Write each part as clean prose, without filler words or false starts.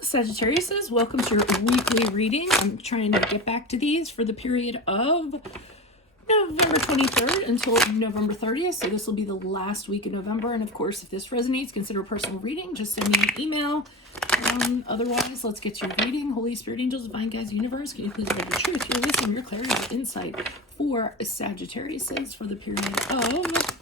Sagittarius, welcome to your weekly reading. I'm trying to get back to these for the period of November 23rd until November 30th. So this will be the last week of November. And of course, if this resonates, consider a personal reading. Just send me an email. Otherwise, let's get to your reading. Holy Spirit, angels, divine guides, universe, can you please give the truth, your wisdom, your clarity, your insight for Sagittarius for the period of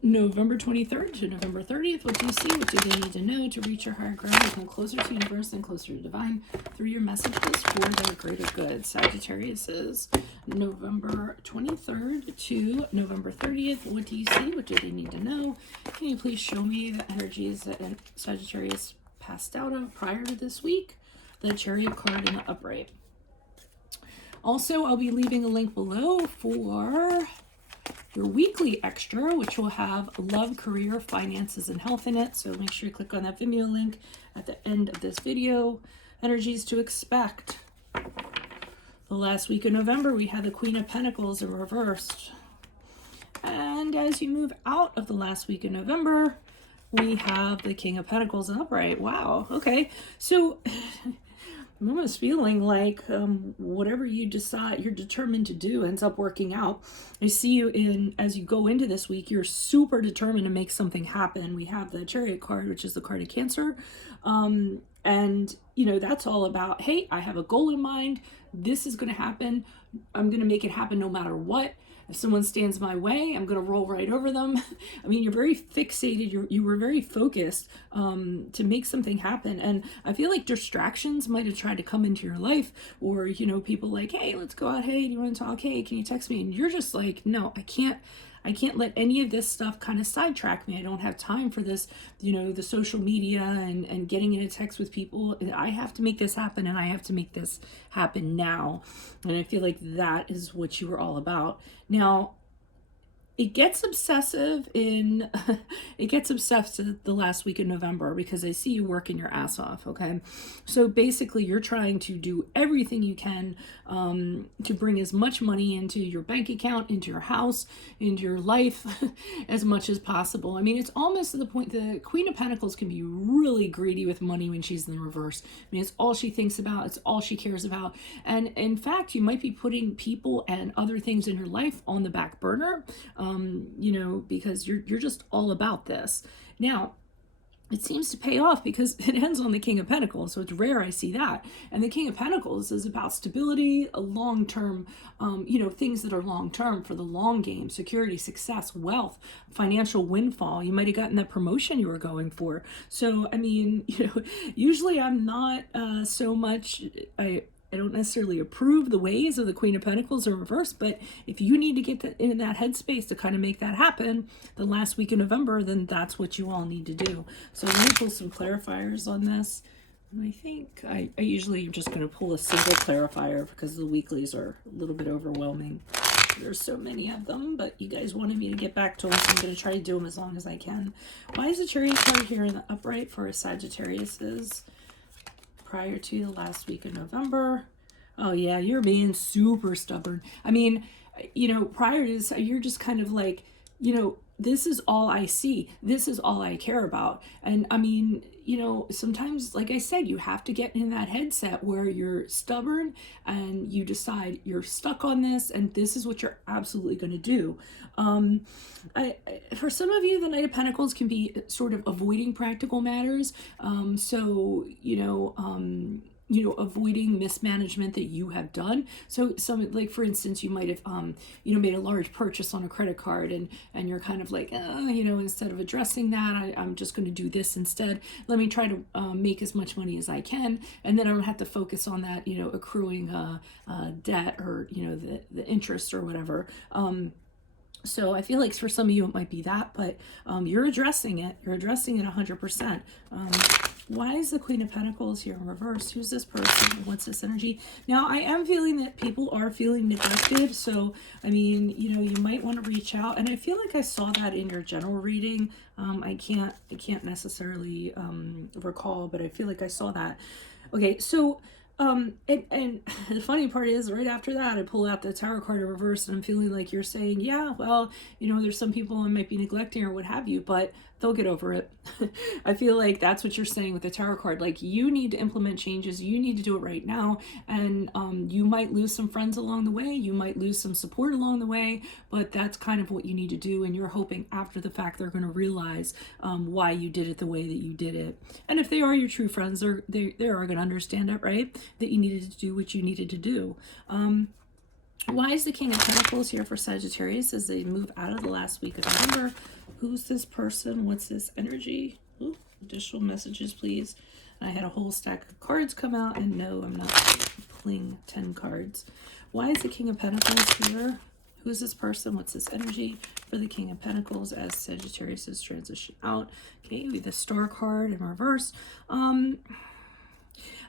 November 23rd to November 30th. What do you see? What do they need to know to reach your higher ground, become closer to universe and closer to divine through your messages for their greater good? Sagittarius is November 23rd to November 30th. What do you see? What do they need to know? Can you please show me the energies that Sagittarius passed out of prior to this week? The Chariot card in the upright. Also, I'll be leaving a link below for your weekly extra, which will have love, career, finances, and health in it. So make sure you click on that Vimeo link at the end of this video. Energies to expect. The last week of November, we had the Queen of Pentacles in reversed. And as you move out of the last week of November, we have the King of Pentacles in upright. Wow. Okay. So I'm almost feeling like whatever you decide you're determined to do ends up working out. I see you as you go into this week, you're super determined to make something happen. We have the Chariot card, which is the card of Cancer. And, you know, that's all about, hey, I have a goal in mind. This is going to happen. I'm going to make it happen no matter what. If someone stands my way, I'm going to roll right over them. I mean, you're very fixated. You were very focused to make something happen. And I feel like distractions might have tried to come into your life, or, you know, people like, hey, let's go out. Hey, do you want to talk? Hey, can you text me? And you're just like, no, I can't let any of this stuff kind of sidetrack me. I don't have time for this, you know, the social media and getting in a text with people. I have to make this happen, and I have to make this happen now. And I feel like that is what you were all about. Now, it gets obsessive the last week of November, because I see you working your ass off, okay? So basically you're trying to do everything you can to bring as much money into your bank account, into your house, into your life as much as possible. I mean, it's almost to the point the Queen of Pentacles can be really greedy with money when she's in the reverse. I mean, it's all she thinks about. It's all she cares about. And in fact, you might be putting people and other things in your life on the back burner, you know, because you're just all about this. Now, it seems to pay off because it ends on the King of Pentacles, so it's rare I see that. And the King of Pentacles is about stability, a long-term, you know, things that are long-term for the long game, security, success, wealth, financial windfall. You might have gotten that promotion you were going for. So, I mean, you know, usually I'm not so much, I don't necessarily approve the ways of the Queen of Pentacles in reverse, but if you need to get in that headspace to kind of make that happen the last week of November, then that's what you all need to do. So let me pull some clarifiers on this. And I think I usually am just going to pull a single clarifier because the weeklies are a little bit overwhelming. There's so many of them, but you guys wanted me to get back to them, so I'm going to try to do them as long as I can. Why is the Chariot card here in the upright for Sagittarius prior to the last week of November? Oh yeah, you're being super stubborn. I mean, you know, prior to this, you're just kind of like, you know, this is all I see. This is all I care about. And I mean, you know, sometimes, like I said, you have to get in that headset where you're stubborn and you decide you're stuck on this and this is what you're absolutely going to do. For some of you, the Knight of Pentacles can be sort of avoiding practical matters. So, you know, avoiding mismanagement that you have done. So some, like for instance, you might have, you know, made a large purchase on a credit card and you're kind of like, you know, instead of addressing that, I'm just going to do this instead. Let me try to make as much money as I can. And then I don't have to focus on that, you know, accruing debt or, you know, the interest or whatever. So I feel like for some of you it might be that, but you're addressing it. You're addressing it 100%. Why is the Queen of Pentacles here in reverse? Who's this person? What's this energy? Now, I am feeling that people are feeling neglected. So, I mean, you know, you might want to reach out. And I feel like I saw that in your general reading. I can't necessarily recall, but I feel like I saw that. Okay, so and the funny part is right after that I pull out the Tower card in reverse and I'm feeling like you're saying, yeah, well, you know, there's some people I might be neglecting or what have you, but they'll get over it. I feel like that's what you're saying with the tarot card. Like, you need to implement changes. You need to do it right now. And you might lose some friends along the way. You might lose some support along the way, but that's kind of what you need to do. And you're hoping after the fact they're going to realize why you did it the way that you did it. And if they are your true friends, they are going to understand it, right? That you needed to do what you needed to do. Why is the King of Pentacles here for Sagittarius as they move out of the last week of November? Who's this person? What's this energy? Ooh, additional messages, please. I had a whole stack of cards come out, and no, I'm not pulling 10 cards. Why is the King of Pentacles here? Who's this person? What's this energy for the King of Pentacles as Sagittarius is transition out? Okay, we have the Star card in reverse.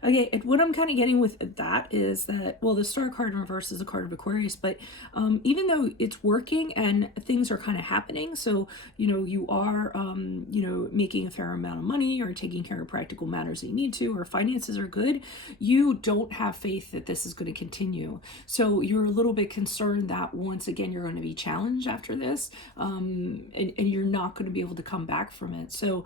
Okay, and what I'm kind of getting with that is that, well, the Star card in reverse is a card of Aquarius, but even though it's working and things are kind of happening, so, you know, you are, you know, making a fair amount of money or taking care of practical matters that you need to, or finances are good, you don't have faith that this is going to continue. So you're a little bit concerned that once again, you're going to be challenged after this, and you're not going to be able to come back from it. So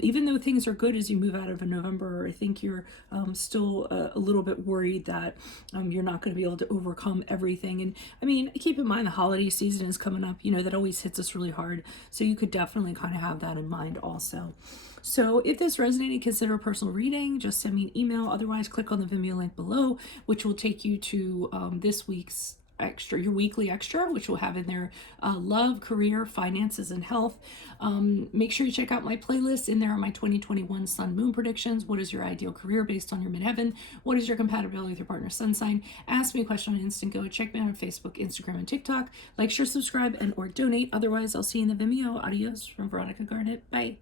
even though things are good as you move out of November, I think you're still a little bit worried that you're not going to be able to overcome everything. And I mean, keep in mind the holiday season is coming up, you know, that always hits us really hard. So you could definitely kind of have that in mind also. So if this resonated, consider a personal reading. Just send me an email. Otherwise, click on the Vimeo link below, which will take you to this week's extra, your weekly extra, which will have in there love, career, finances, and health. Make sure you check out my playlist. In there are my 2021 sun moon predictions. What is your ideal career based on your midheaven? What is your compatibility with your partner's sun sign? Ask me a question on Instant Go. Check me out on Facebook, Instagram, and TikTok. Like, share, subscribe, and or donate. Otherwise, I'll see you in the Vimeo. Adios from Veronica Garnett. Bye.